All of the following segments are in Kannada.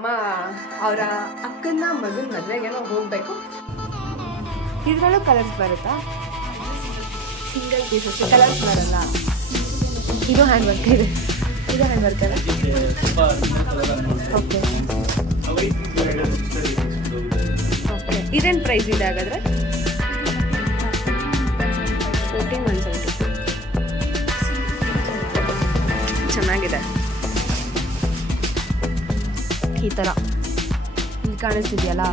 ಅಮ್ಮ, ಅವರ ಅಕ್ಕನ ಮಗನ ಮದುವೆಗೇನೋ ಹೋಗ್ಬೇಕು. ಇದ್ರಲ್ಲೂ ಕಲರ್ಸ್ ಬರುತ್ತಾ? ಸಿಂಗಲ್ ಪೀಸಸ್ ಕಲರ್ಸ್ ಬರಲ್ಲ. ಇದು ಹ್ಯಾಂಡ್ ವರ್ಕ್ ಇದೆ. ಇದು ಹ್ಯಾಂಡ್ ವರ್ಕ್ ಓಕೆ ಓಕೆ ಇದೇನು ಪ್ರೈಸ್ ಇದೆ ಹಾಗಾದ್ರೆ? ಚೆನ್ನಾಗಿದೆ. ಈ ಥರ ಇಲ್ಲಿ ಕಾಣಿಸ್ತಿದೆಯಲ್ಲ?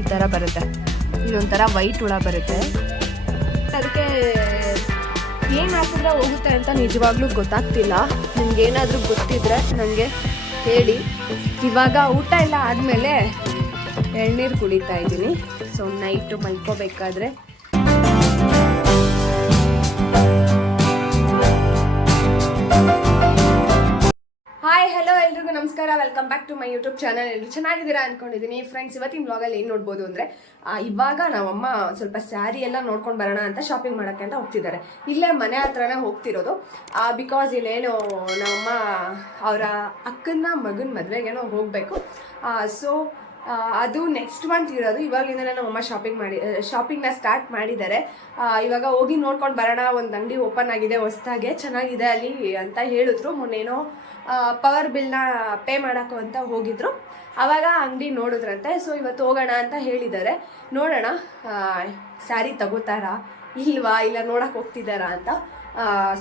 ಈ ಥರ ಬರುತ್ತೆ. ಇದೊಂಥರ ವೈಟ್ ಹುಳ ಬರುತ್ತೆ. ಅದಕ್ಕೆ ಏನು ಹಾಕಿದ್ರೆ ಹೋಗುತ್ತೆ ಅಂತ ನಿಜವಾಗ್ಲೂ ಗೊತ್ತಾಗ್ತಿಲ್ಲ. ನಿಮ್ಗೆ ಏನಾದರೂ ಗೊತ್ತಿದ್ರೆ ನನಗೆ ಹೇಳಿ. ಇವಾಗ ಊಟ ಎಲ್ಲ ಆದಮೇಲೆ ಎಳ್ನೀರು ಕುಡಿತಾ ಇದ್ದೀನಿ. ಸೊ ನೈಟು ಮಲ್ಕೋಬೇಕಾದ್ರೆ ಹಾಯ್ ಹಲೋ ಎಲ್ರಿಗೂ ನಮಸ್ಕಾರ. Welcome back to my YouTube channel ಎಲ್ಲರೂ ಚೆನ್ನಾಗಿದ್ದೀರಾ ಅನ್ಕೊಂಡಿದ್ದೀನಿ. ಫ್ರೆಂಡ್ಸ್ ಇವತ್ತಿನ ಬ್ಲಾಗಲ್ಲಿ ಏನು ನೋಡ್ಬೋದು ಅಂದರೆ ಇವಾಗ ನಮ್ಮಮ್ಮ ಸ್ವಲ್ಪ ಸ್ಯಾರಿ ಎಲ್ಲ ನೋಡ್ಕೊಂಡು ಬರೋಣ ಅಂತ ಶಾಪಿಂಗ್ ಮಾಡೋಕ್ಕೆ ಅಂತ ಹೋಗ್ತಿದ್ದಾರೆ. ಇಲ್ಲೇ ಮನೆ ಹತ್ರನೇ ಹೋಗ್ತಿರೋದು. ಬಿಕಾಸ್ ಇಲ್ಲೇನು ನಮ್ಮಮ್ಮ ಅವರ ಅಕ್ಕನ ಮಗನ ಮದುವೆಗೇನೋ ಹೋಗಬೇಕು. ಸೊ ಅದು ನೆಕ್ಸ್ಟ್ ಮಂತ್ ಇರೋದು. ಇವಾಗಿಂದಲೇ ನಮ್ಮಮ್ಮ ಶಾಪಿಂಗ್ ಮಾಡಿ ಶಾಪಿಂಗ್ನ ಸ್ಟಾರ್ಟ್ ಮಾಡಿದ್ದಾರೆ. ಇವಾಗ ಹೋಗಿ ನೋಡ್ಕೊಂಡು ಬರೋಣ. ಒಂದು ಅಂಗಡಿ ಓಪನ್ ಆಗಿದೆ ಹೊಸ್ದಾಗೆ. ಚೆನ್ನಾಗಿದೆ ಅಲ್ಲಿ ಅಂತ ಹೇಳಿದ್ರು. ಮೊನ್ನೇನೋ ಪವರ್ ಬಿಲ್ನ ಪೇ ಮಾಡೋಕ್ಕೂ ಅಂತ ಹೋಗಿದ್ರು. ಆವಾಗ ಅಂಗಡಿ ನೋಡಿದ್ರಂತೆ. ಸೊ ಇವತ್ತು ಹೋಗೋಣ ಅಂತ ಹೇಳಿದ್ದಾರೆ. ನೋಡೋಣ ಸ್ಯಾರಿ ತಗೋತಾರಾ, ಇಲ್ವಾ, ಇಲ್ಲ ನೋಡೋಕೆ ಹೋಗ್ತಿದ್ದಾರಾ ಅಂತ.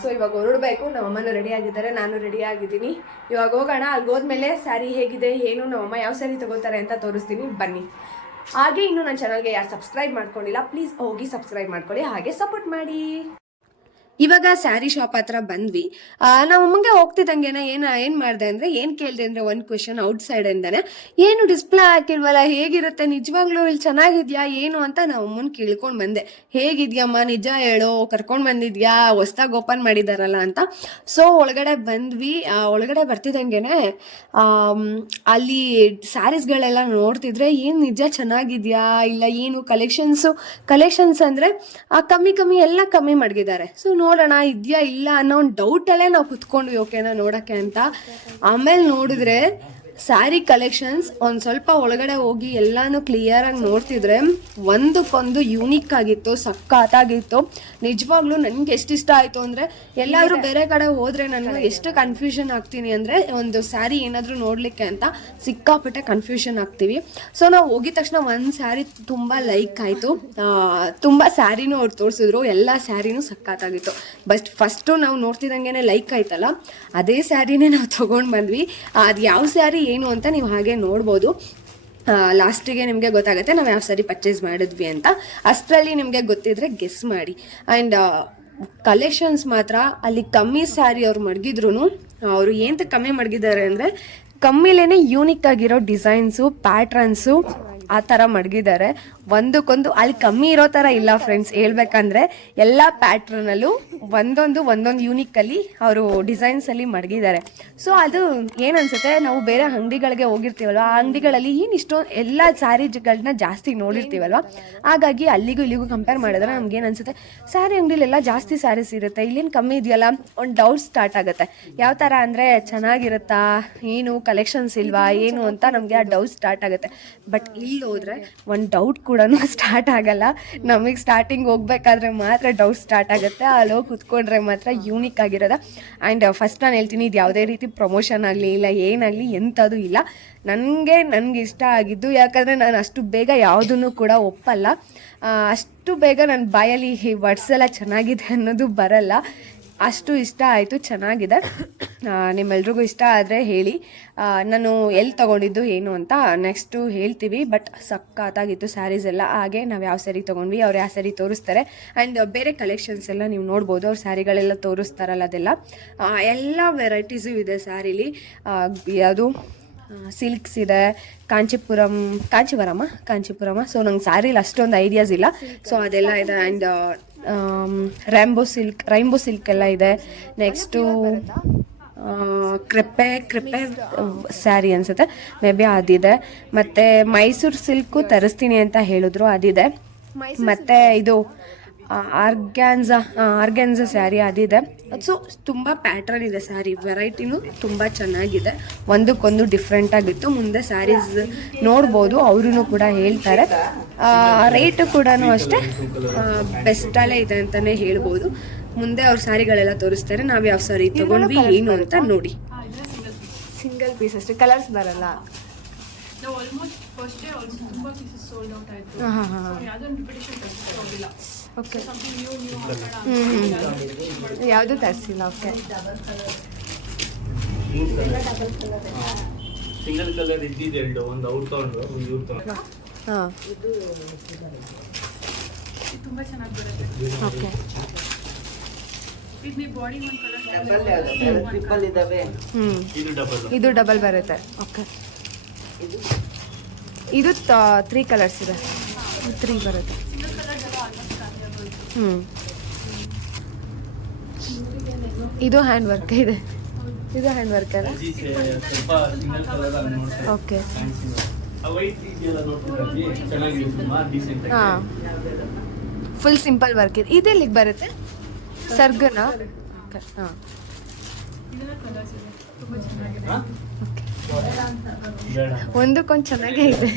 ಸೊ ಇವಾಗ ಹೊರಡಬೇಕು. ನಮ್ಮಮ್ಮನೂ ರೆಡಿ ಆಗಿದ್ದಾರೆ, ನಾನು ರೆಡಿ ಆಗಿದ್ದೀನಿ. ಇವಾಗ ಹೋಗೋಣ. ಅಲ್ಲಿ ಹೋದ್ಮೇಲೆ ಸ್ಯಾರಿ ಹೇಗಿದೆ, ಏನು, ನಮ್ಮಮ್ಮ ಯಾವ ಸ್ಯಾರಿ ತಗೋತಾರೆ ಅಂತ ತೋರಿಸ್ತೀನಿ. ಬನ್ನಿ. ಹಾಗೆ ಇನ್ನು ನನ್ನ ಚಾನಲ್ಗೆ ಯಾರು ಸಬ್ಸ್ಕ್ರೈಬ್ ಮಾಡ್ಕೊಂಡಿಲ್ಲ ಪ್ಲೀಸ್ ಹೋಗಿ ಸಬ್ಸ್ಕ್ರೈಬ್ ಮಾಡ್ಕೊಳ್ಳಿ. ಹಾಗೆ ಸಪೋರ್ಟ್ ಮಾಡಿ. ಇವಾಗ ಸ್ಯಾರಿ ಶಾಪ್ ಹತ್ರ ಬಂದ್ವಿ. ನಾವು ಮುಂಗೆ ಹೋಗ್ತಿದ್ದಂಗೆನ ಏನ, ಏನು ಮಾಡಿದೆ ಅಂದ್ರೆ, ಏನು ಕೇಳಿದೆ ಅಂದ್ರೆ ಒಂದ್ ಕ್ವೆಶನ್ ಔಟ್ ಸೈಡಿಂದಾನೆ ಏನು ಡಿಸ್ಪ್ಲೇ ಹಾಕಿಲ್ವಲ್ಲ ಹೇಗಿರುತ್ತೆ, ನಿಜವಾಗ್ಲೂ ಇಲ್ಲಿ ಚೆನ್ನಾಗಿದ್ಯಾ, ಏನು? ಅಂತ ನಾವು ಅಮ್ಮನ್ ಕೇಳ್ಕೊಂಡ್ ಬಂದೆ. ಹೇಗಿದ್ಯಮ್ಮ, ನಿಜ ಹೇಳು, ಕರ್ಕೊಂಡ್ ಬಂದಿದ್ಯಾ, ಹೊಸ್ದಾಗ ಓಪನ್ ಮಾಡಿದಾರಲ್ಲ ಅಂತ. ಸೊ ಒಳಗಡೆ ಬಂದ್ವಿ. ಒಳಗಡೆ ಬರ್ತಿದ್ದಂಗೆನೆ ಅಲ್ಲಿ ಸ್ಯಾರೀಸ್ಗಳೆಲ್ಲ ನೋಡ್ತಿದ್ರೆ, ಏನು ನಿಜ ಚೆನ್ನಾಗಿದ್ಯಾ, ಇಲ್ಲ ಏನು ಕಲೆಕ್ಷನ್ಸು ಕಲೆಕ್ಷನ್ಸ್ ಆ, ಕಮ್ಮಿ ಕಮ್ಮಿ, ಎಲ್ಲ ಕಮ್ಮಿ ಮಾಡಿದ್ದಾರೆ ಸೊ ನೋಡೋಣ ಇದೆಯಾ ಇಲ್ಲ ಅನ್ನೋ ಒಂದು ಡೌಟಲ್ಲೇ ನಾವು ಕುತ್ಕೊಂಡ್ವಿ ಓಕೆನಾ ನೋಡೋಕ್ಕೆ ಅಂತ. ಆಮೇಲೆ ನೋಡಿದ್ರೆ ಸ್ಯಾರಿ ಕಲೆಕ್ಷನ್ಸ್ ಒಂದು ಸ್ವಲ್ಪ ಒಳಗಡೆ ಹೋಗಿ ಎಲ್ಲಾನು ಕ್ಲಿಯರಾಗಿ ನೋಡ್ತಿದ್ರೆ ಒಂದಕ್ಕೊಂದು ಯೂನಿಕ್ ಆಗಿತ್ತು ಸಖತ್ತಾಗಿತ್ತು. ನಿಜವಾಗ್ಲೂ ನನಗೆ ಎಷ್ಟು ಇಷ್ಟ ಆಯಿತು ಅಂದರೆ ಎಲ್ಲಾದರೂ ಬೇರೆ ಕಡೆ ಹೋದರೆ ನಾನು ಎಷ್ಟು ಕನ್ಫ್ಯೂಷನ್ ಆಗ್ತೀನಿ ಅಂದರೆ ಒಂದು ಸ್ಯಾರಿ ಏನಾದರೂ ನೋಡಲಿಕ್ಕೆ ಅಂತ ಸಿಕ್ಕಾಪಟ್ಟೆ ಕನ್ಫ್ಯೂಷನ್ ಆಗ್ತೀವಿ. ಸೊ ನಾವು ಹೋಗಿದ ತಕ್ಷಣ ಒಂದು ಸ್ಯಾರಿ ತುಂಬ ಲೈಕ್ ಆಯಿತು. ತುಂಬ ಸ್ಯಾರಿನೂ ಅವ್ರು ತೋರಿಸಿದ್ರು ಎಲ್ಲ ಸ್ಯಾರಿನೂ ಸಖತ್ತಾಗಿತ್ತು. ಬಸ್ಟ್ ಫಸ್ಟು ನಾವು ನೋಡ್ತಿದ್ದಂಗೆ ಲೈಕ್ ಆಯ್ತಲ್ಲ ಅದೇ ಸ್ಯಾರಿನೇ ನಾವು ತೊಗೊಂಡು ಬಂದ್ವಿ. ಅದು ಯಾವ ಸ್ಯಾರಿ ಏನು ಅಂತ ನೀವು ಹಾಗೆ ನೋಡ್ಬೋದು. ಲಾಸ್ಟಿಗೆ ನಿಮಗೆ ಗೊತ್ತಾಗುತ್ತೆ ನಾವು ಯಾವ ಸಾರಿ ಪರ್ಚೇಸ್ ಮಾಡಿದ್ವಿ ಅಂತ. ಅಷ್ಟರಲ್ಲಿ ನಿಮಗೆ ಗೊತ್ತಿದ್ರೆ ಗೆಸ್ ಮಾಡಿ. ಆ್ಯಂಡ್ ಕಲೆಕ್ಷನ್ಸ್ ಮಾತ್ರ ಅಲ್ಲಿ ಕಮ್ಮಿ ಸ್ಯಾರಿ ಅವ್ರು ಮಡಗಿದ್ರು ಅವರು ಏನಂತ ಕಮ್ಮಿ ಮಡಗಿದ್ದಾರೆ ಅಂದರೆ ಕಮ್ಮಿಲೇನೆ ಯೂನಿಕ್ ಆಗಿರೋ ಡಿಸೈನ್ಸು ಪ್ಯಾಟ್ರನ್ಸು ಆ ಥರ ಮಡಗಿದ್ದಾರೆ. ಒಂದಕ್ಕೊಂದು, ಅಲ್ಲಿ ಕಮ್ಮಿ ಇರೋ ಥರ ಇಲ್ಲ ಫ್ರೆಂಡ್ಸ್ ಹೇಳ್ಬೇಕಂದ್ರೆ ಎಲ್ಲ ಪ್ಯಾಟ್ರನಲ್ಲೂ ಒಂದೊಂದು ಒಂದೊಂದು ಯೂನಿಕ್ಕಲ್ಲಿ ಅವರು ಡಿಸೈನ್ಸಲ್ಲಿ ಮಡಗಿದ್ದಾರೆ. ಸೊ ಅದು ಏನನ್ಸುತ್ತೆ ನಾವು ಬೇರೆ ಅಂಗಡಿಗಳಿಗೆ ಹೋಗಿರ್ತೀವಲ್ವ? ಆ ಅಂಗಡಿಗಳಲ್ಲಿ ಏನು ಇಷ್ಟೊಂದು ಎಲ್ಲ ಸ್ಯಾರಿಗಳನ್ನ ಜಾಸ್ತಿ ನೋಡಿರ್ತೀವಲ್ವ? ಹಾಗಾಗಿ ಅಲ್ಲಿಗೂ ಇಲ್ಲಿಗೂ ಕಂಪೇರ್ ಮಾಡಿದ್ರೆ ನಮ್ಗೆ ಏನನ್ಸುತ್ತೆ ಅನ್ಸುತ್ತೆ? ಸ್ಯಾರಿ ಅಂಗಡಿಲೆಲ್ಲ ಜಾಸ್ತಿ ಸ್ಯಾರೀಸ್ ಇರುತ್ತೆ. ಇಲ್ಲೇನು ಕಮ್ಮಿ ಇದೆಯಲ್ಲ? ಒಂದು ಡೌಟ್ ಸ್ಟಾರ್ಟ್ ಆಗುತ್ತೆ. ಯಾವ ಥರ ಅಂದರೆ ಚೆನ್ನಾಗಿರುತ್ತಾ? ಏನು ಕಲೆಕ್ಷನ್ಸ್ ಇಲ್ವಾ? ಏನು ಅಂತ ನಮಗೆ ಆ ಡೌಟ್ ಸ್ಟಾರ್ಟ್ ಆಗುತ್ತೆ. ಬಟ್ ಇಲ್ಲಿ ಹೋದ್ರೆ ಒಂದು ಡೌಟ್ ಕೂಡ ಸ್ಟಾರ್ಟ್ ಆಗಲ್ಲ. ನಮಗೆ ಸ್ಟಾರ್ಟಿಂಗ್ ಹೋಗ್ಬೇಕಾದ್ರೆ ಮಾತ್ರ ಡೌಟ್ ಸ್ಟಾರ್ಟ್ ಆಗುತ್ತೆ. ಅಲ್ಲಿ ಹೋಗಿ ಕುತ್ಕೊಂಡ್ರೆ ಮಾತ್ರ ಯೂನಿಕ್ ಆಗಿರೋದ. ಆ್ಯಂಡ್ ಫಸ್ಟ್ ನಾನು ಹೇಳ್ತೀನಿ ಇದು ಯಾವುದೇ ರೀತಿ ಪ್ರಮೋಷನ್ ಆಗಲಿ ಇಲ್ಲ ಏನಾಗಲಿ ಎಂಥದ್ದು ಇಲ್ಲ. ನನಗೆ ನನಗೆ ಇಷ್ಟ ಆಗಿದ್ದು ಯಾಕಂದರೆ ನಾನು ಅಷ್ಟು ಬೇಗ ಯಾವುದನ್ನು ಕೂಡ ಒಪ್ಪಲ್ಲ. ಅಷ್ಟು ಬೇಗ ನನ್ನ ಬಾಯಲ್ಲಿ ಈ ವರ್ಡ್ಸ್ ಎಲ್ಲ ಚೆನ್ನಾಗಿದೆ ಅನ್ನೋದು ಬರಲ್ಲ. ಅಷ್ಟು ಇಷ್ಟ ಆಯಿತು, ಚೆನ್ನಾಗಿದೆ. ನಿಮ್ಮೆಲ್ರಿಗೂ ಇಷ್ಟ ಆದರೆ ಹೇಳಿ. ನಾನು ಎಲ್ಲಿ ತೊಗೊಂಡಿದ್ದು ಏನು ಅಂತ ನೆಕ್ಸ್ಟು ಹೇಳ್ತೀವಿ ಬಟ್ ಸಖತ್ತಾಗಿತ್ತು ಸ್ಯಾರೀಸ್ ಎಲ್ಲ. ಹಾಗೆ ನಾವು ಯಾವ ಸ್ಯಾರಿ ತೊಗೊಂಡ್ವಿ, ಅವ್ರು ಯಾವ ಸ್ಯಾರಿ ತೋರಿಸ್ತಾರೆ. ಆ್ಯಂಡ್ ಬೇರೆ ಕಲೆಕ್ಷನ್ಸ್ ಎಲ್ಲ ನೀವು ನೋಡ್ಬೋದು, ಅವ್ರ ಸ್ಯಾರಿಗಳೆಲ್ಲ ತೋರಿಸ್ತಾರಲ್ಲ ಅದೆಲ್ಲ. ಎಲ್ಲ ವೆರೈಟೀಸು ಇದೆ ಸ್ಯಾರೀಲಿ ಯಾವುದು ಸಿಲ್ಕ್ಸ್ ಇದೆ ಕಾಂಚಿಪುರಂ ಕಾಂಚಿಪುರಮ ಕಾಂಚಿಪುರಮ. ಸೊ ನಂಗೆ ಸ್ಯಾರಿಲಿ ಅಷ್ಟೊಂದು ಐಡಿಯಾಸ್ ಇಲ್ಲ. ಸೊ ಅದೆಲ್ಲ ಇದೆ and rainbow silk rainbow silk ಎಲ್ಲ ಇದೆ. ನೆಕ್ಸ್ಟು ಕ್ರೆಪ್ಪೆ ಕ್ರೆಪ್ಪೆ ಸ್ಯಾರಿ ಅನ್ಸುತ್ತೆ. ಮೇ ಬಿ ಅದಿದೆ. ಮತ್ತು ಮೈಸೂರು ಸಿಲ್ಕು ತರಿಸ್ತೀನಿ ಅಂತ ಹೇಳಿದ್ರು ಅದಿದೆ. ಮತ್ತು ಇದು ಆರ್ಗ್ಯಾನ್ಸಾ ಆರ್ಗ್ಯಾನ್ಸಾ ಸ್ಯಾರಿ ಅದಿದೆ. ಸೊ ತುಂಬ ಪ್ಯಾಟ್ರನ್ ಇದೆ ಸ್ಯಾರಿ. ವೆರೈಟಿನೂ ತುಂಬ ಚೆನ್ನಾಗಿದೆ. ಒಂದಕ್ಕೊಂದು ಡಿಫ್ರೆಂಟ್ ಆಗಿತ್ತು. ಮುಂದೆ ಸ್ಯಾರೀಸ್ ನೋಡ್ಬೋದು. ಅವ್ರೂ ಕೂಡ ಹೇಳ್ತಾರೆ. ರೇಟು ಕೂಡ ಅಷ್ಟೇ ಬೆಸ್ಟಲ್ಲೇ ಇದೆ ಅಂತಲೇ ಹೇಳ್ಬೋದು. ಮುಂದೆ ಅವ್ರ ಸ್ಯಾರಿಗಳೆಲ್ಲ ತೋರಿಸ್ತಾರೆ. ನಾವು ಯಾವ ಸ್ಯಾರಿ ತೊಗೊಂಡ್ವಿ ಏನು ಅಂತ ನೋಡಿ. ಸಿಂಗಲ್ ಪೀಸ್ ಅಷ್ಟೇ. ಕಲರ್ಸ್ ಬರಲ್ಲ. ಆಲ್ಮೋಸ್ಟ್ ಫಸ್ಟ್ ಡೇ ಆಲ್ಮೋಸ್ಟ್ ತುಂಬ ಪೀಸಸ್ ಸೋಲ್ಡ್ ಔಟ್ ಆಯಿತು. ಹಾಂ ಹಾಂ ಹಾಂ. ಸೊ ಯಾವುದೊಂದು ರಿಪಿಟೇಷನ್ ಹೋಗಿಲ್ಲ. ಓಕೆ ಯಾವುದು ಹ್ಞೂ ಯಾವುದೂ ತರಿಸಿಲ್ಲ ಓಕೆ ಸಿಂಗಲ್ ಕಲರ್ ಇದ್ದಿದ್ದು ಎರಡು ಒಂದು ಅವ್ರು ತಗೊಂಡ್ರು ಒಂದು ಇವ್ರು ತಗೊಂಡ್ರು ಹಾಂ. ಇದು ತುಂಬ ಚೆನ್ನಾಗಿ ಬರುತ್ತೆ ಓಕೆ ಇದು ಡಬಲ್ ಬರುತ್ತೆ. ಓಕೆ ಇದು? ತ್ರೀ ಕಲರ್ಸ್ ಇದೆ. ತ್ರೀ ಬರುತ್ತೆ ಸಿಂಗಲ್ ಕಲರ್ ಎಲ್ಲ ಆಲ್ಮೋಸ್ಟ್ ಖಾಲಿ ಆಗೋಯ್ತು ಹ್ಞೂ ಇದು ಹ್ಯಾಂಡ್ ವರ್ಕ್ ಇದೆ ಇದು ಹ್ಯಾಂಡ್ ವರ್ಕ್ ಅಲ್ಲ ಸ್ವಲ್ಪ ಸಿಂಗಲ್ ಆಗಿ ನೋಡ್ತಾರೆ ಓಕೆ ಆ ವೈಟ್ ಇದೆಯಲ್ಲ ನೋಡ್ತಿದ್ರಲ್ಲಿ ಚೆನ್ನಾಗಿದೆ ಸುಮಾರು ಡೀಸೆಂಟ್ ಹಾಂ. ಫುಲ್ ಸಿಂಪಲ್ ವರ್ಕ್ ಇದೆ. ಇದೆಲ್ಲಿಗೆ ಬರುತ್ತೆ? ಸರ್ಗನಾ? ಹಾಂ. ಒಂದಕ್ಕೊಂದು ಚೆನ್ನಾಗೇ ಇದೆ.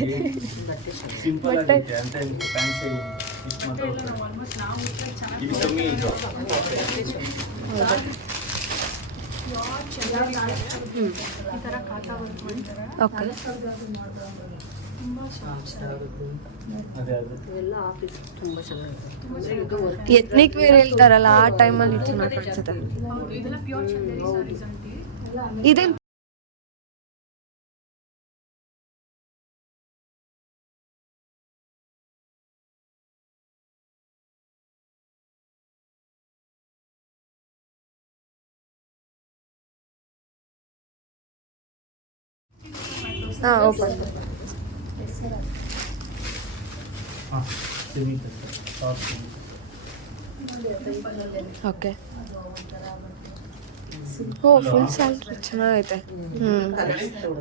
ಓಕೆ ಎತ್ನಿಕ್ ವೇರ್ ಹೇಳ್ತಾರಲ್ಲ ಆ ಟೈಮಲ್ಲಿ ಚೆನ್ನಾಗಿ ಕಾಣಿಸುತ್ತೆ ಇದೇನು ಹಾಂ ಓಪನ್ ಓಕೆ ಓ ಫುಲ್ ಸ್ಯಾಲ್ರಿ ಚೆನ್ನಾಗೈತೆ. ಹ್ಞೂ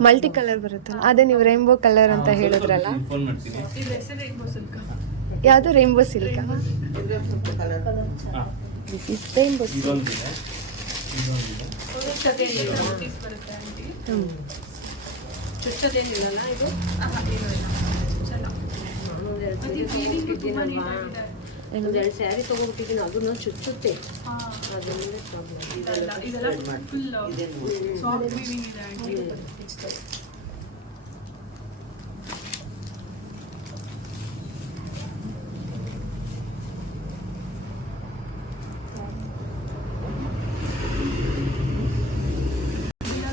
ಮಲ್ಟಿ ಕಲರ್ ಬರುತ್ತಲ್ಲ ಅದೇ ನೀವು ರೈನ್ಬೋ ಕಲರ್ ಅಂತ ಹೇಳಿದ್ರಲ್ಲ? ಯಾವುದು ರೈನ್ಬೋ ಸಿಲ್ಕ್ ರೈನ್ಬೋ ಸಿಲ್ಕ್ ಹ್ಞೂ ಚುಚ್ಚದೇನಿಲ್ಲ ಇದು. ಒಂದೆರಡು ಸ್ಯಾರಿ ತಗೊಂಡ್ಬಿಟ್ಟಿದ್ದೀನಿ ಅದನ್ನು ಚುಚ್ಚುತ್ತೆ. ಅದನ್ನೇ ಪ್ರಾಬ್ಲಮ್ ಇದೆಲ್ಲ ಇದೆಲ್ಲ ಫುಲ್ ಸಾಫ್ಟ್ ವೀವಿಂಗ್ ಇದೆ ಆಂಟಿ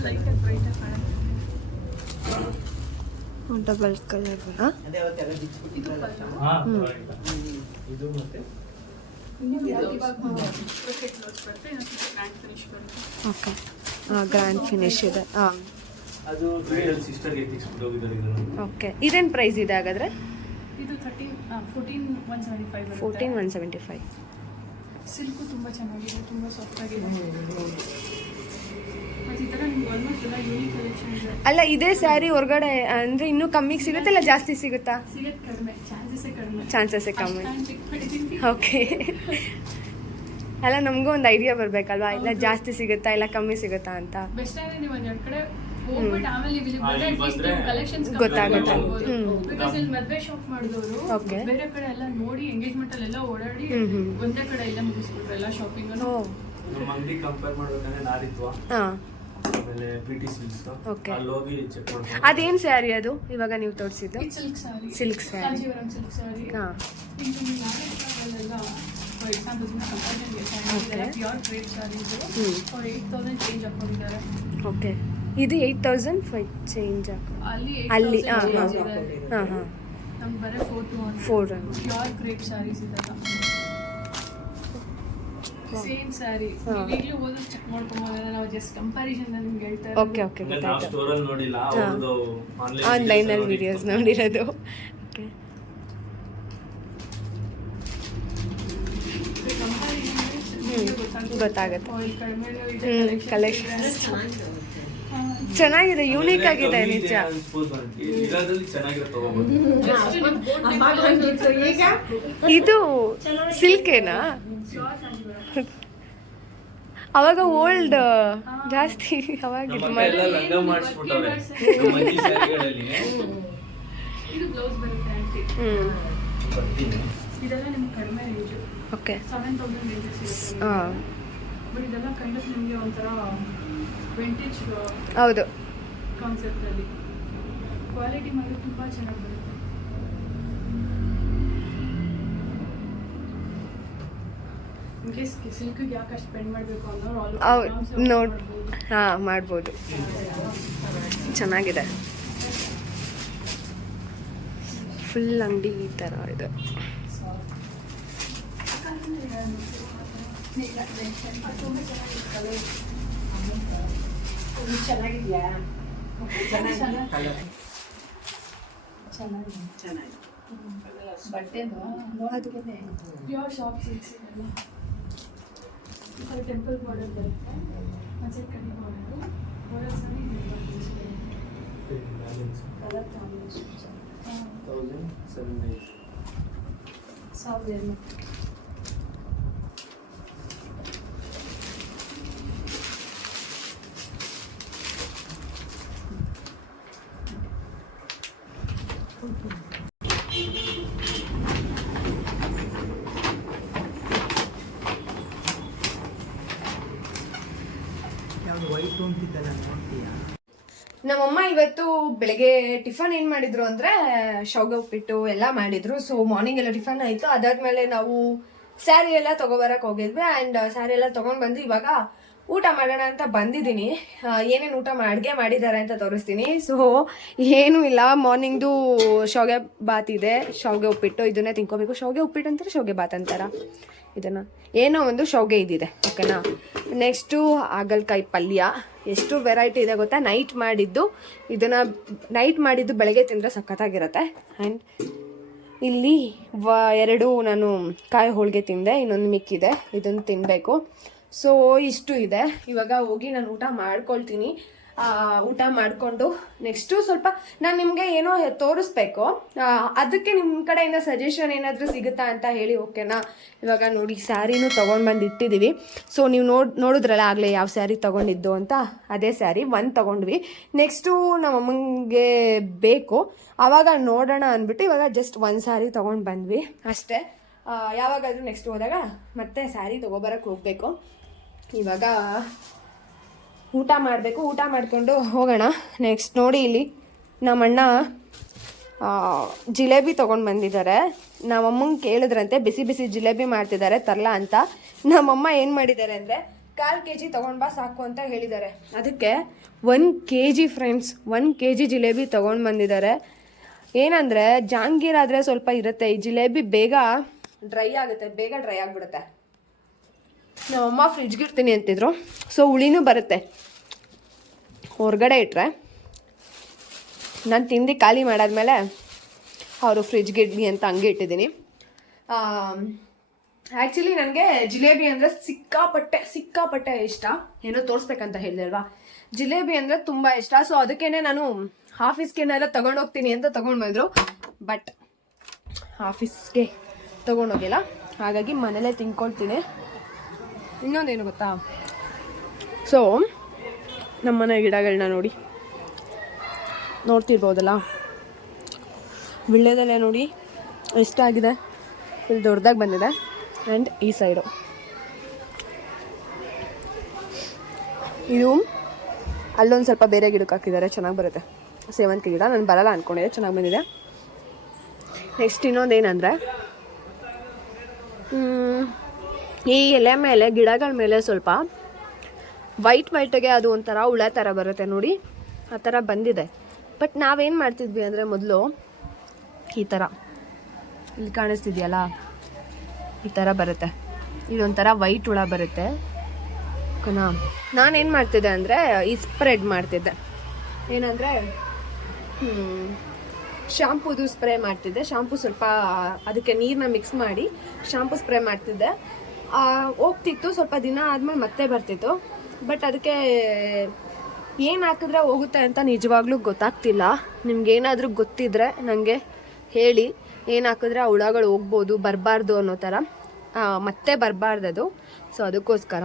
ಲೈಟ್ ಬ್ರೈಟ್ ಕಾಣುತ್ತೆ. ಡಬಲ್ ಕಲರ್ ಓಕೆ ಹಾಂ ಗ್ರ್ಯಾಂಡ್ ಫಿನಿಶ್ ಇದೆ ಹಾಂ ಓಕೆ ಇದೇನು ಪ್ರೈಸ್ ಇದೆ ಹಾಗಾದರೆ? Fourteen one seventy five fourteen one seventy five silk ತುಂಬ ಚೆನ್ನಾಗಿದೆ ತುಂಬ ಸಾಫ್ಟ್ ಆಗಿದೆ. ಅಲ್ಲ ಇದೇ ಸ್ಯಾರಿ ಹೊರಗಡೆ ಅಂದ್ರೆ ಇನ್ನೂ ಕಮ್ಮಿಗೆ ಸಿಗುತ್ತಾ ಇಲ್ಲ ಜಾಸ್ತಿ ಸಿಗುತ್ತಾ? ಚಾನ್ಸಸ್ ಚಾನ್ಸಸ್ಸೇ ಕಮ್ಮಿ. ಓಕೆ ಅಲ್ಲ ನಮಗೂ ಒಂದು ಐಡಿಯಾ ಬರಬೇಕಲ್ವಾ? ಇಲ್ಲ ಜಾಸ್ತಿ ಸಿಗುತ್ತಾ ಇಲ್ಲ ಕಮ್ಮಿ ಸಿಗುತ್ತಾ ಅಂತ? ಗೊತ್ತಾಗುತ್ತೆ. ಹ್ಮ್. ಆಮೇಲೆ ಪ್ರೀಟಿ ಸಿಲ್ಕ್ಸ್ Okay. ಅಲ್ಲಿ ಹೋಗಿ ಚೆಕ್ ಮಾಡ್ಕೊಂಡು ಅದೇನ್ ಸ್ಯಾರಿ ಅದು? ಇವಾಗ ನೀವು ತೋರಿಸಿದ್ದು? Silk sari silk sari Kanjeevaram silk sari ಹಾಂ. ಈಗ for example Okay. Pure crepe saris hmm. For eight thousand change ಹಾಕೊಂಡಿದ್ದಾರೆ. ಓಕೆ ಇದು ಏಯ್ಟ್ ತೌಸಂಡ್ ಫೈವ್ ಚೇಂಜ್ ಅಲ್ಲಿ ಅಲ್ಲಿ, ಹಾ, ಹಾ. ಹಾಂ ಹಾಂ ಹಾಂ. ನಮ್ಗೆ ಬರೀ four two four pure crepe same sari ಹಾ. ಈಗಲೂ ಹೋದ್ರೆ ಚೆಕ್ ಮಾಡ್ಕೊಂಬೋದ್ರೆ ನಾವು ಜಸ್ಟ್ ಕಂಪ್ಯಾರಿಸನ್ ನಿಮ್ಗೆ ಹೇಳ್ತಾ ಓಕೆ ಓಕೆ ನಾವು ಗೊತ್ತಾಯ್ತು ಸ್ಟೋರಲ್ಲಿ ನೋಡಿಲ್ಲ ಹಾ. ಅವ್ರದ್ದು ಆನ್ಲೈನಲ್ಲಿ ವಿಡಿಯೋಸ್ ನೋಡಿರೋದು. ಓಕೆ ಕಂಪ್ಯಾರಿಸನ್ ಗೊತ್ತಾಗುತ್ತೆ. ಕಲೆಕ್ಷನ್ ಚೆನ್ನಾಗಿದೆ ಯೂನಿಕ್ ಆಗಿದೆ ನಿಜ. ಈಗ ಇದು ಸಿಲ್ಕೇನಾ ಅವಾಗ ಓಲ್ಡ್ ಜಾಸ್ತಿ ಅವಾಗ ಇದು ಮಾಡಿ. ಎಲ್ಲ ಲಂಗ ಕ್ವಾಲಿಟಿ ನಮ್ಮ ತುಂಬಾ ಸ್ಯಾರಿಗಳಲ್ಲಿ ಇದು ಬ್ಲೌಸ್ ಬರುತ್ತೆ ಆಂಟಿ ಹ್ಮ್ ಬರ್ತೀನಿ ಇದೆಲ್ಲ ನಿಮ್ಗೆ ಕಡಿಮೆ range okay seven thousand ranges ಸಿಗುತ್ತೆ ಹಾಂ ಬಟ್ ಇದೆಲ್ಲ ಕೈಂಡ್ ಆಫ್ ನಿಮಗೆ ಒಂಥರ ವಿಂಟೇಜ್ ಹೌದು ಕಾನ್ಸೆಪ್ಟಲ್ಲಿ ಕ್ವಾಲಿಟಿ ಮಾತ್ರ ತುಂಬ ಚೆನ್ನಾಗಿ ಬರುತ್ತೆ ಇನ್ ಕೇಸ್ ಸಿಲ್ಕಿಗೆ ಯಾಕೆ ಅಷ್ಟು ಸ್ಪೆಂಡ್ ಮಾಡಬೇಕು ಅನ್ನೋರು ನೋಡಿ ಹಾಂ ಮಾಡ್ಬೋದು. ಚೆನ್ನಾಗಿದೆ. ಫುಲ್ ಅಂಗಡಿ ಈ ಥರ ಇದೆ. ಚೆನ್ನಾಗಿದ್ಯಾ? ಬಟ್ಟೆ ಪ್ಯೂರ್ ಶಾಪ್ ಸಿಲ್ಕ್ಸ್ ಇದೆಲ್ಲ ಈ ಥರ ಟೆಂಪಲ್ ಬಾರ್ಡರ್ ಬರುತ್ತೆ ಮತ್ತೆ ಕಡಿ border ಬಾರ್ಡರ್ಸಲ್ಲಿ colour combination thousand seven eight ಸಾವಿರದ ಎರಡು ಯಾವ್ದು ವೈಟ್ ಅಂತಿದ್ದಲ್ಲ ನೋಡ್ತೀಯಾ ನಮ್ಮಮ್ಮ ಇವತ್ತು ಬೆಳಗ್ಗೆ ಟಿಫನ್ ಏನ್ ಮಾಡಿದ್ರು ಅಂದ್ರೆ, ಶಾವ್ಗೆ ಉಪ್ಪಿಟ್ಟು ಎಲ್ಲ ಮಾಡಿದ್ರು. ಸೊ ಮಾರ್ನಿಂಗ್ ಎಲ್ಲ ಟಿಫನ್ ಆಯ್ತು. ಅದಾದ್ಮೇಲೆ ನಾವು ಸ್ಯಾರಿ ಎಲ್ಲ ತಗೋಬರಕ್ ಹೋಗಿದ್ವಿ. ಅಂಡ್ ಸ್ಯಾರಿ ಎಲ್ಲ ತಗೊಂಡ್ ಬಂದು ಇವಾಗ ಊಟ ಮಾಡೋಣ ಅಂತ ಬಂದಿದ್ದೀನಿ. ಏನೇನು ಊಟ ಅಡುಗೆ ಮಾಡಿದ್ದಾರೆ ಅಂತ ತೋರಿಸ್ತೀನಿ. ಸೊ ಏನೂ ಇಲ್ಲ. ಮಾರ್ನಿಂಗ್ದು ಶಾವ್ಗೆ ಬಾತ್ ಇದೆ. ಶಾವ್ಗೆ ಉಪ್ಪಿಟ್ಟು, ಇದನ್ನೇ ತಿನ್ಕೋಬೇಕು. ಶಾವ್ಗೆ ಉಪ್ಪಿಟ್ಟು ಅಂತಾರೆ, ಶಾವ್ಗೆ ಬಾತ್ ಅಂತಾರ. ಇದನ್ನು. ಏನೋ ಒಂದು ಶಾವ್ಗೆ ಇದಿದೆ, ಓಕೆನಾ? ನೆಕ್ಸ್ಟು ಹಾಗಲ್ಕಾಯಿ ಪಲ್ಯ. ಎಷ್ಟು ವೆರೈಟಿ ಇದೆ ಗೊತ್ತಾ? ನೈಟ್ ಮಾಡಿದ್ದು, ಇದನ್ನು ನೈಟ್ ಮಾಡಿದ್ದು ಬೆಳಗ್ಗೆ ತಿಂದರೆ ಸಖತ್ತಾಗಿರುತ್ತೆ. ಆ್ಯಂಡ್ ಇಲ್ಲಿ ವ, ಎರಡು ನಾನು ಕಾಯಿ ಹೋಳಿಗೆ ತಿಂದೆ, ಇನ್ನೊಂದು ಮಿಕ್ಕಿದೆ, ಇದನ್ನು ತಿನ್ನಬೇಕು ಸೊ ಇಷ್ಟು ಇದೆ. ಇವಾಗ ಹೋಗಿ ನಾನು ಊಟ ಮಾಡ್ಕೊಳ್ತೀನಿ. ಊಟ ಮಾಡಿಕೊಂಡು ನೆಕ್ಸ್ಟು ಸ್ವಲ್ಪ ನಾನು ನಿಮಗೆ ಏನೋ ತೋರಿಸ್ಬೇಕು. ಅದಕ್ಕೆ ನಿಮ್ಮ ಕಡೆಯಿಂದ ಸಜೆಷನ್ ಏನಾದರೂ ಸಿಗುತ್ತಾ ಅಂತ ಹೇಳಿ ಓಕೆನಾ ಇವಾಗ ನೋಡಿ, ಸ್ಯಾರಿನೂ ತೊಗೊಂಡು ಬಂದು ಇಟ್ಟಿದ್ದೀವಿ ಸೊ ನೀವು ನೋಡಿ, ನೋಡಿದ್ರಲ್ಲ ಆಗಲೇ ಯಾವ ಸ್ಯಾರಿ ತೊಗೊಂಡಿದ್ದು ಅಂತ? ಅದೇ ಸ್ಯಾರಿ, ಒಂದು ತೊಗೊಂಡ್ವಿ. ನೆಕ್ಸ್ಟು ನಮ್ಮ ಅಮ್ಮಂಗೆ ಬೇಕು. ಆವಾಗ ನೋಡೋಣ ಅಂದ್ಬಿಟ್ಟು ಇವಾಗ ಜಸ್ಟ್ ಒಂದು ಸ್ಯಾರಿ ತೊಗೊಂಡು ಬಂದ್ವಿ. ಅಷ್ಟೇ. ಯಾವಾಗಾದ್ರೂ ನೆಕ್ಸ್ಟ್ ಹೋದಾಗ ಮತ್ತೆ ಸ್ಯಾರಿ ತೊಗೊಬರಕ್ಕೆ ಹೋಗಬೇಕು. ಇವಾಗ ಊಟ ಮಾಡಬೇಕು, ಊಟ ಮಾಡಿಕೊಂಡು ಹೋಗೋಣ. ನೆಕ್ಸ್ಟ್ ನೋಡಿ ಇಲ್ಲಿ ನಮ್ಮಣ್ಣ ಜಿಲೇಬಿ ತೊಗೊಂಡು ಬಂದಿದ್ದಾರೆ. ನಮ್ಮಮ್ಮಂಗೆ ಕೇಳಿದ್ರಂತೆ, ಬಿಸಿ ಬಿಸಿ ಜಿಲೇಬಿ ಮಾಡ್ತಿದ್ದಾರೆ, ತರಲ ಅಂತ. ನಮ್ಮಮ್ಮ ಏನು ಮಾಡಿದ್ದಾರೆ ಅಂದರೆ, ಕಾಲು ಕೆ ಜಿ ತೊಗೊಂಡು ಬಾ ಸಾಕು ಅಂತ ಹೇಳಿದ್ದಾರೆ. ಅದಕ್ಕೆ one K G friends one K G jalebi ತೊಗೊಂಡು ಬಂದಿದ್ದಾರೆ. ಏನಂದರೆ, ಜಾಂಗೀರ್ ಆದರೆ ಸ್ವಲ್ಪ ಇರುತ್ತೆ. ಈ ಜಿಲೇಬಿ ಬೇಗ ಡ್ರೈ ಆಗುತ್ತೆ, ಬೇಗ ಡ್ರೈ ಆಗಿಬಿಡುತ್ತೆ. ನಮ್ಮಮ್ಮ ಫ್ರಿಜ್ಗೆ ಇರ್ತೀನಿ ಅಂತಿದ್ರು. ಸೊ ಹುಳಿನೂ ಬರುತ್ತೆ. ಹೊರಗಡೆ ಇಟ್ಟರೆ ನಾನು ತಿಂದು ಖಾಲಿ ಮಾಡಾದ್ಮೇಲೆ ಅವರು ಫ್ರಿಜ್ಗೆ ಇಡ್ಲಿ ಅಂತ ಹಂಗೆ ಇಟ್ಟಿದ್ದೀನಿ. ಆ್ಯಕ್ಚುಲಿ ನನಗೆ ಜಿಲೇಬಿ ಅಂದರೆ ಸಿಕ್ಕಾಪಟ್ಟೆ ಸಿಕ್ಕಾಪಟ್ಟೆ ಇಷ್ಟ. ಏನೋ ತೋರಿಸ್ಬೇಕಂತ ಹೇಳಿದೆ ಅಲ್ವಾ? ಜಿಲೇಬಿ ಅಂದರೆ ತುಂಬ ಇಷ್ಟ. ಸೊ ಅದಕ್ಕೇ ನಾನು ಆಫೀಸ್ಗೆನೆಲ್ಲ ತೊಗೊಂಡೋಗ್ತೀನಿ ಅಂತ ತೊಗೊಂಡು ಬಂದರು ಬಟ್ ಆಫೀಸ್ಗೆ ತೊಗೊಂಡೋಗಿಲ್ಲ. ಹಾಗಾಗಿ ಮನೇಲೇ ತಿನ್ಕೊಳ್ತೀನಿ ಇನ್ನೊಂದೇನು ಗೊತ್ತಾ? ಸೊ ನಮ್ಮನೆ ಗಿಡಗಳನ್ನ ನೋಡಿ. ನೋಡ್ತಿರ್ಬೋದಲ್ಲ? ವಿಳ್ಳೆದಲ್ಲೇ ನೋಡಿ ಎಷ್ಟಾಗಿದೆ? ಇಲ್ಲಿ ದೊಡ್ಡದಾಗಿ ಬಂದಿದೆ. ಆ್ಯಂಡ್ ಈ ಸೈಡು. ಇದು ಅಲ್ಲೊಂದು ಸ್ವಲ್ಪ ಬೇರೆ ಗಿಡಕ್ಕೆ ಹಾಕಿದ್ದಾರೆ. ಚೆನ್ನಾಗಿ ಬರುತ್ತೆ. ಸೇವಂತಿ ಗಿಡ. ನಾನು ಬರಲ್ಲ ಅಂದ್ಕೊಂಡಿದ್ದೆ ಚೆನ್ನಾಗಿ ಬಂದಿದೆ. ನೆಕ್ಸ್ಟ್ ಇನ್ನೊಂದು ಏನಂದರೆ ಈ ಎಲೆ ಮೇಲೆ, ಗಿಡಗಳ ಮೇಲೆ ಸ್ವಲ್ಪ ವೈಟ್ ವೈಟಿಗೆ ಅದು ಒಂಥರ ಹುಳ ಥರ ಬರುತ್ತೆ ನೋಡಿ. ಆ ಥರ ಬಂದಿದೆ. ಬಟ್ ನಾವೇನು ಮಾಡ್ತಿದ್ವಿ ಅಂದರೆ ಮೊದಲು ಈ ಥರ ಇಲ್ಲಿ ಕಾಣಿಸ್ತಿದೆಯಲ್ಲ? ಈ ಥರ ಬರುತ್ತೆ. ಇದೊಂಥರ ವೈಟ್ ಹುಳ ಬರುತ್ತೆ. ಓಕೆನಾ? ನಾನೇನು ಮಾಡ್ತಿದ್ದೆ ಅಂದರೆ ಈ ಸ್ಪ್ರೆಡ್ ಮಾಡ್ತಿದ್ದೆ. ಏನಂದರೆ ಶಾಂಪೂದು ಸ್ಪ್ರೇ ಮಾಡ್ತಿದ್ದೆ. ಶಾಂಪೂ ಸ್ವಲ್ಪ ಅದಕ್ಕೆ ನೀರನ್ನ ಮಿಕ್ಸ್ ಮಾಡಿ ಶಾಂಪೂ ಸ್ಪ್ರೇ ಮಾಡ್ತಿದ್ದೆ. ಹೋಗ್ತಿತ್ತು, ಸ್ವಲ್ಪ ದಿನ ಆದಮೇಲೆ ಮತ್ತೆ ಬರ್ತಿತ್ತು. ಬಟ್ ಅದಕ್ಕೆ ಏನು ಹಾಕಿದ್ರೆ ಹೋಗುತ್ತೆ ಅಂತ ನಿಜವಾಗ್ಲೂ ಗೊತ್ತಾಗ್ತಿಲ್ಲ. ನಿಮ್ಗೇನಾದರೂ ಗೊತ್ತಿದ್ರೆ ನನಗೆ ಹೇಳಿ. ಏನು ಹಾಕಿದ್ರೆ ಆ ಹುಳಗಳು ಹೋಗ್ಬೋದು, ಬರಬಾರ್ದು ಅನ್ನೋ ಥರ. ಮತ್ತೆ ಬರಬಾರ್ದದು. ಸೊ ಅದಕ್ಕೋಸ್ಕರ.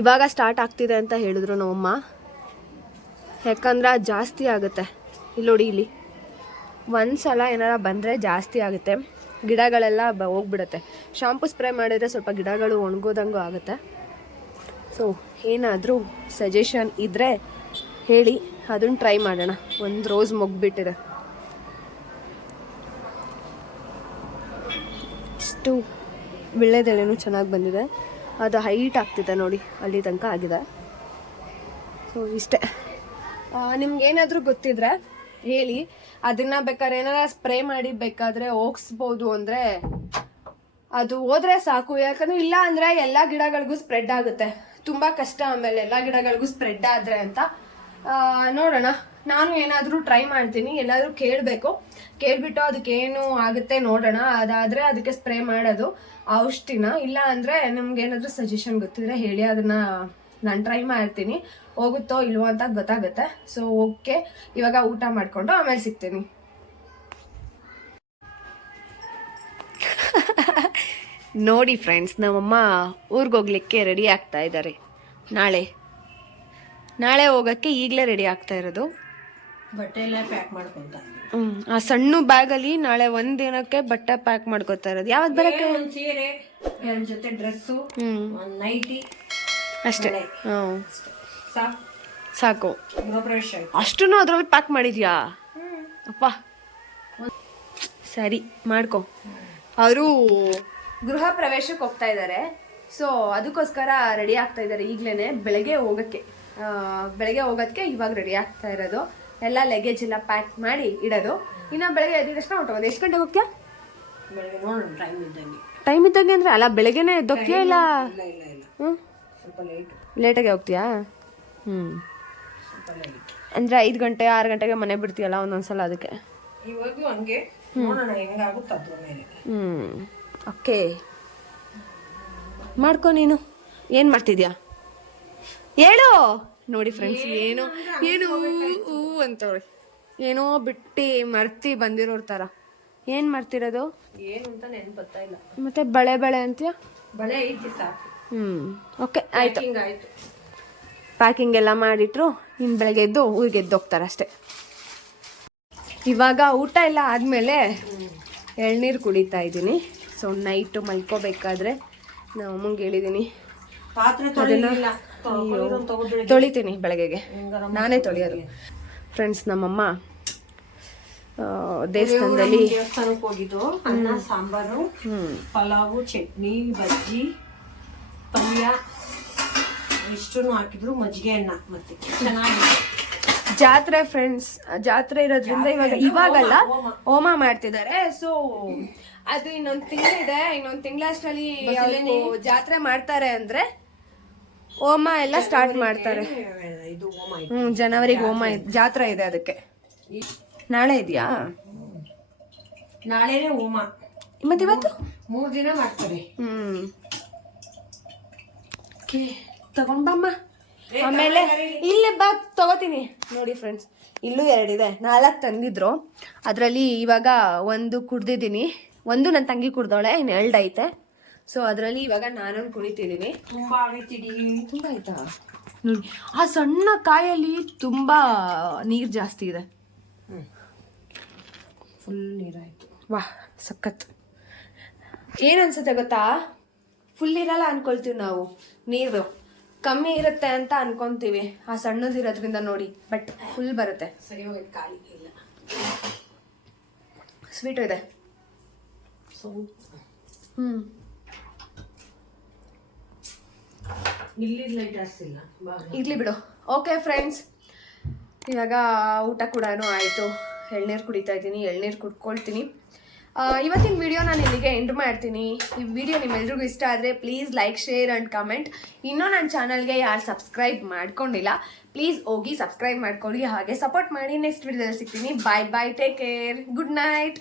ಇವಾಗ ಸ್ಟಾರ್ಟ್ ಆಗ್ತಿದೆ ಅಂತ ಹೇಳಿದ್ರು ನಮ್ಮಮ್ಮ. ಯಾಕಂದ್ರೆ ಜಾಸ್ತಿ ಆಗುತ್ತೆ. ಇಲ್ಲಿ ನೋಡಿ ಇಲ್ಲಿ. ಒಂದು ಸಲ ಏನಾರ ಬಂದರೆ ಜಾಸ್ತಿ ಆಗುತ್ತೆ. ಗಿಡಗಳೆಲ್ಲ ಬ ಹೋಗ್ಬಿಡುತ್ತೆ. ಶಾಂಪು ಸ್ಪ್ರೇ ಮಾಡಿದರೆ ಸ್ವಲ್ಪ ಗಿಡಗಳು ಒಣಗೋದಂಗೂ ಆಗುತ್ತೆ. ಸೊ ಏನಾದರೂ ಸಜೆಷನ್ ಇದ್ದರೆ ಹೇಳಿ ಅದನ್ನು ಟ್ರೈ ಮಾಡೋಣ. ಒಂದು ರೋಸ್ ಮುಗ್ಬಿಟ್ಟಿದೆ. ಇಷ್ಟು ಬಿಳೆದೆಳೆನು ಚೆನ್ನಾಗಿ ಬಂದಿದೆ. ಅದು ಹೈಟ್ ಆಗ್ತಿದೆ ನೋಡಿ, ಅಲ್ಲಿ ತನಕ ಆಗಿದೆ. ಸೊ ಇಷ್ಟೇ. ನಿಮ್ಗೇನಾದರೂ ಗೊತ್ತಿದ್ರೆ ಹೇಳಿ, ಅದನ್ನ ಬೇಕಾದ್ರೆ ಏನಾರ ಸ್ಪ್ರೇ ಮಾಡಿ ಬೇಕಾದ್ರೆ ಹೋಗ್ಸ್ಬೋದು ಅಂದರೆ ಅದು ಹೋದ್ರೆ ಸಾಕು. ಯಾಕಂದ್ರೆ ಇಲ್ಲ ಅಂದ್ರೆ ಎಲ್ಲ ಗಿಡಗಳಿಗೂ ಸ್ಪ್ರೆಡ್ ಆಗುತ್ತೆ. ತುಂಬಾ ಕಷ್ಟ ಆಮೇಲೆ ಎಲ್ಲ ಗಿಡಗಳಿಗೂ ಸ್ಪ್ರೆಡ್ ಆದ್ರೆ ಅಂತ. ನೋಡೋಣ. ನಾನು ಏನಾದರೂ ಟ್ರೈ ಮಾಡ್ತೀನಿ. ಎಲ್ಲಾದರೂ ಕೇಳಬೇಕು. ಕೇಳ್ಬಿಟ್ಟು ಏನು ಆಗುತ್ತೆ ನೋಡೋಣ. ಅದಾದ್ರೆ ಅದಕ್ಕೆ ಸ್ಪ್ರೇ ಮಾಡೋದು ಔಷಧಿನ. ಇಲ್ಲ ಅಂದ್ರೆ ನಮ್ಗೆ ಏನಾದರೂ ಸಜೆಷನ್ ಗೊತ್ತಿದ್ರೆ ಹೇಳಿ, ಅದನ್ನ ನಾನು ಟ್ರೈ ಮಾಡ್ತೀನಿ. ಹೋಗುತ್ತೋ ಇಲ್ವೋ ಅಂತ ಗೊತ್ತಾಗುತ್ತೆ. ಸೊ ಓಕೆ ಇವಾಗ ಊಟ ಮಾಡಿಕೊಂಡು ಆಮೇಲೆ ಸಿಗ್ತೀನಿ. ನೋಡಿ ಫ್ರೆಂಡ್ಸ್ ನಮ್ಮಮ್ಮ ಊರಿಗೆ ಹೋಗ್ಲಿಕ್ಕೆ ರೆಡಿ ಆಗ್ತಾ ಇದ್ದಾರೆ ನಾಳೆ. ನಾಳೆ ಹೋಗೋಕ್ಕೆ ಈಗಲೇ ರೆಡಿ ಆಗ್ತಾ ಇರೋದು. ಬಟ್ಟೆ ಎಲ್ಲ ಪ್ಯಾಕ್ ಮಾಡ್ಕೊಂತ ಹ್ಮ್ ಆ ಸಣ್ಣ ಬ್ಯಾಗಲ್ಲಿ ನಾಳೆ ಒಂದ್ ದಿನಕ್ಕೆ ಬಟ್ಟೆ ಪ್ಯಾಕ್ ಮಾಡ್ಕೋತಾ ಇರೋದು. ಯಾವ್ದು ಬರಕ್ಕೆ? ಒಂದು ಸೀರೆ ಜೊತೆ ಡ್ರೆಸ್ಸು ನೈಟಿ ಅಷ್ಟೇ. ಸಾಕು. ಅಷ್ಟೂ ಅದ್ರಲ್ಲಿ ಪ್ಯಾಕ್ ಮಾಡಿದ್ಯಾ? ಅಪ್ಪ. ಸರಿ ಮಾಡ್ಕೊ. ಅವರು ಗೃಹ ಪ್ರವೇಶಕ್ಕೆ ಹೋಗ್ತಾ ಇದ್ದಾರೆ. ಸೊ ಅದಕ್ಕೋಸ್ಕರ ರೆಡಿ ಆಗ್ತಾ ಇದ್ದಾರೆ ಈಗ್ಲೇನೆ ಬೆಳಗ್ಗೆ ಹೋಗಕ್ಕೆ. ಬೆಳಗ್ಗೆ ಹೋಗೋದಕ್ಕೆ ಇವಾಗ ರೆಡಿ ಆಗ್ತಾ ಇರೋದು. ಎಲ್ಲ ಲಗೇಜ್ ಎಲ್ಲ ಪ್ಯಾಕ್ ಮಾಡಿ ಇಡೋದು. ಇನ್ನು ಬೆಳಗ್ಗೆ ಎದ್ದ ತಕ್ಷಣ ಹೊಟ್ಟೋಗೋದು ಎಷ್ಟು ಗಂಟೆಗೆ ಹೋಗ್ತೀಯಾ? ನೋಡೋಣ ಟೈಮ್ ಇದ್ದಂಗೆ. ಟೈಮ್ ಇದ್ದಂಗೆ ಅಂದ್ರೆ ಅಲ್ಲ ಬೆಳಗ್ಗೆನೆ ಎದ್ದೋಗ್ತೀಯಾ ಇಲ್ಲ? ಇಲ್ಲ ಹ್ಞೂ ಸ್ವಲ್ಪ ಲೇಟ್ ಲೇಟಾಗೆ ಹೋಗ್ತೀಯಾ? ಹ್ಞೂ ಅಂದರೆ ಐದು ಗಂಟೆ ಆರು ಗಂಟೆಗೆ ಮನೆ ಬಿಡ್ತೀಯಲ್ಲ ಒಂದೊಂದ್ಸಲ ಅದಕ್ಕೆ? ಇವಾಗೂ ಹಂಗೆ. ನೋಡೋಣ ಹೆಂಗಾಗುತ್ತೆ ಅದ್ರ ಮೇಲೆ. ಹ್ಮ್. ಓಕೆ ಮಾಡ್ಕೊ ನೀನು. ಏನು ಮಾಡ್ತಿದ್ಯಾ? ಹೇಳು. ನೋಡಿ ಫ್ರೆಂಡ್ಸ್ ಏನು ಏನು ಹೂ ಏನೋ ಬಿಟ್ಟು ಮರ್ತಿ ಬಂದಿರೋರ್ ಥರ ಏನು ಮಾಡ್ತಿರೋದು? ಏನು ಅಂತ ನೆನ್ಪು ಇಲ್ಲ. ಮತ್ತೆ ಬಳೆ ಬಳೆ ಅಂತೀಯ? ಬಳೆ ಐತಿ ಸಾಕು. ಹ್ಞೂ ಓಕೆ ಆಯಿತು. ಪ್ಯಾಕಿಂಗ್ ಎಲ್ಲ ಮಾಡಿಟ್ರು ಇನ್ನು ಬೆಳಗ್ಗೆ ಎದ್ದು ಊರಿಗೆ ಎದ್ದು ಹೋಗ್ತಾರೆ ಅಷ್ಟೇ. ಇವಾಗ ಊಟ ಎಲ್ಲ ಆದಮೇಲೆ ಎಳ್ನೀರು ಕುಡಿತಾ ಇದ್ದೀನಿ. ಸೊ ನೈಟು ಮಲ್ಕೋಬೇಕಾದ್ರೆ ನಾವು ಅಮ್ಮಂಗೆ ಹೇಳಿದ್ದೀನಿ ತೊಳಿತೀನಿ ಬೆಳಗ್ಗೆಗೆ. ನಾನೇ ತೊಳೆಯೋದು. ಫ್ರೆಂಡ್ಸ್ ನಮ್ಮಮ್ಮ ದೇವಸ್ಥಾನದಲ್ಲಿ ದೇವಸ್ಥಾನಕ್ಕೆ ಹೋಗಿದ್ದು ಅನ್ನ ಸಾಂಬಾರು ಪಲಾವು ಚಟ್ನಿ ಬಜ್ಜಿ. ಪಲ್ಯ ಇಷ್ಟನ್ನು ಹಾಕಿದ್ರು ಮಜ್ಜಿಗೆ ಮತ್ತೆ ಚೆನ್ನಾಗಿದೆ. ಜಾತ್ರೆ ಫ್ರೆಂಡ್ಸ್ ಜಾತ್ರೆ ಇರೋದ್ರಿಂದ ಇವಾಗ ಇವಾಗಲ್ಲ ಹೋಮ ಮಾಡ್ತಿದ್ದಾರೆ. ಸೊ ಅದು ಇನ್ನೊಂದ್ ತಿಂಗಳಿದೆ ಇನ್ನೊಂದ್ ತಿಂಗಳಷ್ಟರಲ್ಲಿ ಜಾತ್ರೆ ಮಾಡ್ತಾರೆ ಅಂದ್ರೆ ಹೋಮ ಎಲ್ಲ ಸ್ಟಾರ್ಟ್ ಮಾಡ್ತಾರೆ. ಇದು ಹೋಮ ಜನವರಿಗೆ ಹೋಮ ಇದ್- ಜಾತ್ರೆ ಇದೆ ಅದಕ್ಕೆ. ನಾಳೆ ಇದೆಯಾ? ನಾಳೆನೇ ಹೋಮ. ಮತ್ತೆ ಇವತ್ತು? ಮೂರ್ ದಿನ ಮಾಡ್ತಾರೆ. ಹ್ಮ್. ಓಕೆ ತಗೊಂಡ್ಬಮ್ಮ ಆಮೇಲೆ ಇಲ್ಲೇ ಬಾ ತಗೋತೀನಿ. ನೋಡಿ ಫ್ರೆಂಡ್ಸ್ ಇಲ್ಲೂ ಎರಡಿದೆ ನಾಲ್ಕು ತಂದಿದ್ರು. ಅದರಲ್ಲಿ ಇವಾಗ ಒಂದು ಕುಡ್ದಿದ್ದೀನಿ. ಒಂದು ನನ್ನ ತಂಗಿ ಕುಡ್ದವಳೆ ಇನ್ನು ಎರಡು ಐತೆ. ಸೊ ಅದರಲ್ಲಿ ಇವಾಗ ನಾನೊಂದು ಕುಡಿತಿದ್ದೀನಿ. ತುಂಬ ತುಂಬ ಆಯ್ತಾ? ನೋಡಿ ಆ ಸಣ್ಣ ಕಾಯಲ್ಲಿ ತುಂಬ ನೀರು ಜಾಸ್ತಿ ಇದೆ. ಫುಲ್ ನೀರಾಯ್ತು. ವಾ ಸಖತ್. ಏನ್ ಅನ್ಸುತ್ತೆ ಗೊತ್ತಾ? ಫುಲ್ ಇರಲ್ಲ ಅನ್ಕೊಳ್ತೀವಿ ನಾವು. ನೀರು ಕಮ್ಮಿ ಇರುತ್ತೆ ಅಂತ ಅನ್ಕೊಂತೀವಿ. ಆ ಸಣ್ಣದಿರೋದ್ರಿಂದ ನೋಡಿ. ಬಟ್ ಫುಲ್ ಬರುತ್ತೆ. ಸರಿ ಹೋಗಿ ಖಾಲಿ ಇಲ್ಲ. ಸ್ವೀಟು ಇದೆ. ಸೊ ಹ್ಮ್. ಇಲ್ಲಿ ಇರ್ಲಿ ಬಿಡು. ಓಕೆ ಫ್ರೆಂಡ್ಸ್ ಇವಾಗ ಊಟ ಕೂಡ ಆಯಿತು. ಎಳ್ನೀರು ಕುಡಿತಾ ಇದ್ದೀನಿ. ಎಳ್ನೀರು ಕುಡ್ಕೊಳ್ತೀನಿ. ಇವತ್ತಿನ ವಿಡಿಯೋ ನಾನು ಇಲ್ಲಿಗೆ ಎಂಡ್ ಮಾಡ್ತೀನಿ. ಈ ವಿಡಿಯೋ ನಿಮ್ಮೆಲ್ರಿಗೂ ಇಷ್ಟ ಆದರೆ please like share and comment ಇನ್ನೂ ನನ್ನ ಚಾನಲ್ಗೆ ಯಾರು ಸಬ್ಸ್ಕ್ರೈಬ್ ಮಾಡ್ಕೊಂಡಿಲ್ಲ ಪ್ಲೀಸ್ ಹೋಗಿ ಸಬ್ಸ್ಕ್ರೈಬ್ ಮಾಡ್ಕೊಳ್ಳಿ. ಹಾಗೆ ಸಪೋರ್ಟ್ ಮಾಡಿ ನೆಕ್ಸ್ಟ್ ವಿಡಿಯೋದಲ್ಲಿ ಸಿಗ್ತೀನಿ. Bye bye take care good night